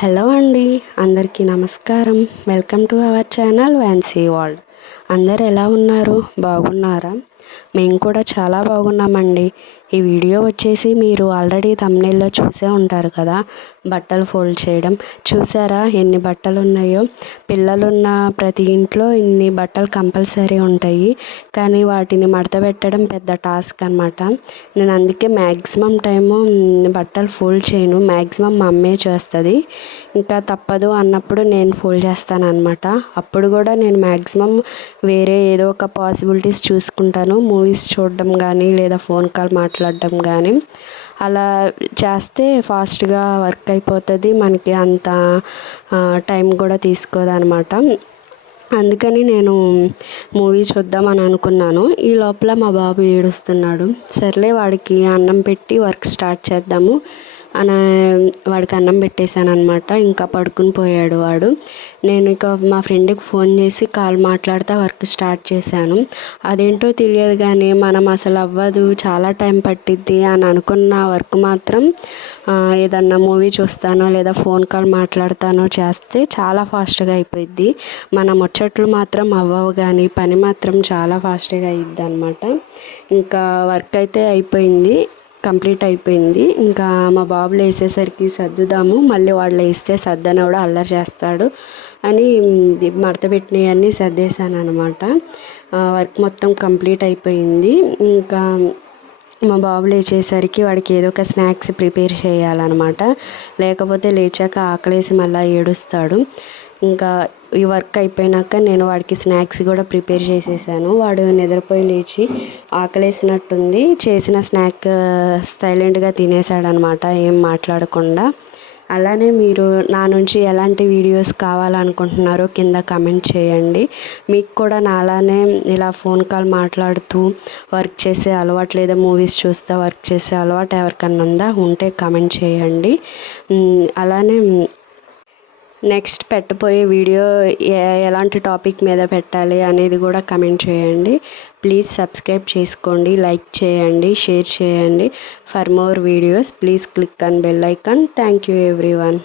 Hello అండి, అందరికీ నమస్కారం. వెల్కమ్ టు అవర్ ఛానల్ వ్యాన్సీ వరల్డ్. అందరు ఎలా ఉన్నారు? బాగున్నారా? మేము కూడా చాలా బాగున్నామండి. ఈ వీడియో వచ్చేసి మీరు ఆల్రెడీ థంబ్నెయిల్లో చూసే ఉంటారు కదా, బట్టలు ఫోల్డ్ చేయడం. చూసారా ఎన్ని బట్టలు ఉన్నాయో? పిల్లలున్న ప్రతి ఇంట్లో ఇన్ని బట్టలు కంపల్సరీ ఉంటాయి, కానీ వాటిని మడత పెట్టడం పెద్ద టాస్క్ అనమాట. నేను అందుకే మ్యాక్సిమం టైము బట్టలు ఫోల్డ్ చేయను. మ్యాక్సిమం మా అమ్మే చేస్తుంది. ఇంకా తప్పదు అన్నప్పుడు నేను ఫోల్డ్ చేస్తాను అనమాట. అప్పుడు కూడా నేను మ్యాక్సిమం వేరే ఏదో ఒక పాసిబిలిటీస్ చూసుకుంటాను. మూవీస్ చూడడం కానీ లేదా ఫోన్ కాల్ మాట్లాడడం కానీ అలా చేస్తే ఫాస్ట్గా వర్క్ అయిపోతుంది. మనకి అంత టైం కూడా తీసుకోదన్నమాట. అందుకని నేను మూవీ చూద్దామని అనుకున్నాను. ఈ లోపల మా బాబు ఏడుస్తున్నాడు. సర్లే వాడికి అన్నం పెట్టి వర్క్ స్టార్ట్ చేద్దాము అని వాడికి అన్నం పెట్టేశాను అనమాట. ఇంకా పడుకుని పోయాడు వాడు. నేను ఇక మా ఫ్రెండ్కి ఫోన్ చేసి కాల్ మాట్లాడుతూ వర్క్ స్టార్ట్ చేశాను. అదేంటో తెలియదు కానీ మనం అసలు అవ్వదు, చాలా టైం పట్టిద్ది అని అనుకున్న వర్క్ మాత్రం ఏదన్నా మూవీ చూస్తానో లేదా ఫోన్ కాల్ మాట్లాడతానో చేస్తే చాలా ఫాస్ట్గా అయిపోయిద్ది. మన ముచ్చట్లు మాత్రం అవ్వవు, కానీ పని మాత్రం చాలా ఫాస్ట్గా అయ్యిద్ది అనమాట. ఇంకా వర్క్ అయితే అయిపోయింది, కంప్లీట్ అయిపోయింది. ఇంకా మా బాబు లేసేసరికి సర్దుదాము, మళ్ళీ వాడు లేస్తే సర్దని కూడా అల్లరి చేస్తాడు అని మడత పెట్టినవన్నీ సర్దేశాను అనమాట. వర్క్ మొత్తం కంప్లీట్ అయిపోయింది. ఇంకా మా బాబు లేచేసరికి వాడికి ఏదో ఒక స్నాక్స్ ప్రిపేర్ చేయాలన్నమాట. లేకపోతే లేచాక ఆకలేసి మళ్ళీ ఏడుస్తాడు. ఇంకా ఈ వర్క్ అయిపోయినాక నేను వాడికి స్నాక్స్ కూడా ప్రిపేర్ చేసేసాను. వాడు నిద్రపోయి లేచి ఆకలేసినట్టుంది, చేసిన స్నాక్ సైలెంట్గా తినేసాడనమాట, ఏం మాట్లాడకుండా. అలానే మీరు నా నుంచి ఎలాంటి వీడియోస్ కావాలనుకుంటున్నారో కింద కమెంట్ చేయండి. మీకు కూడా నాలానే ఇలా ఫోన్ కాల్ మాట్లాడుతూ వర్క్ చేసే అలవాటు లేదా మూవీస్ చూస్తూ వర్క్ చేసే అలవాటు ఎవరికన్నా ఉంటే కమెంట్ చేయండి. అలానే నెక్స్ట్ పెట్టబోయే వీడియో ఎలాంటి టాపిక్ మీద పెట్టాలి అనేది కూడా కమెంట్ చేయండి. ప్లీజ్ సబ్స్క్రైబ్ చేసుకోండి, లైక్ చేయండి, షేర్ చేయండి. For more videos please click on bell icon. Thank you everyone.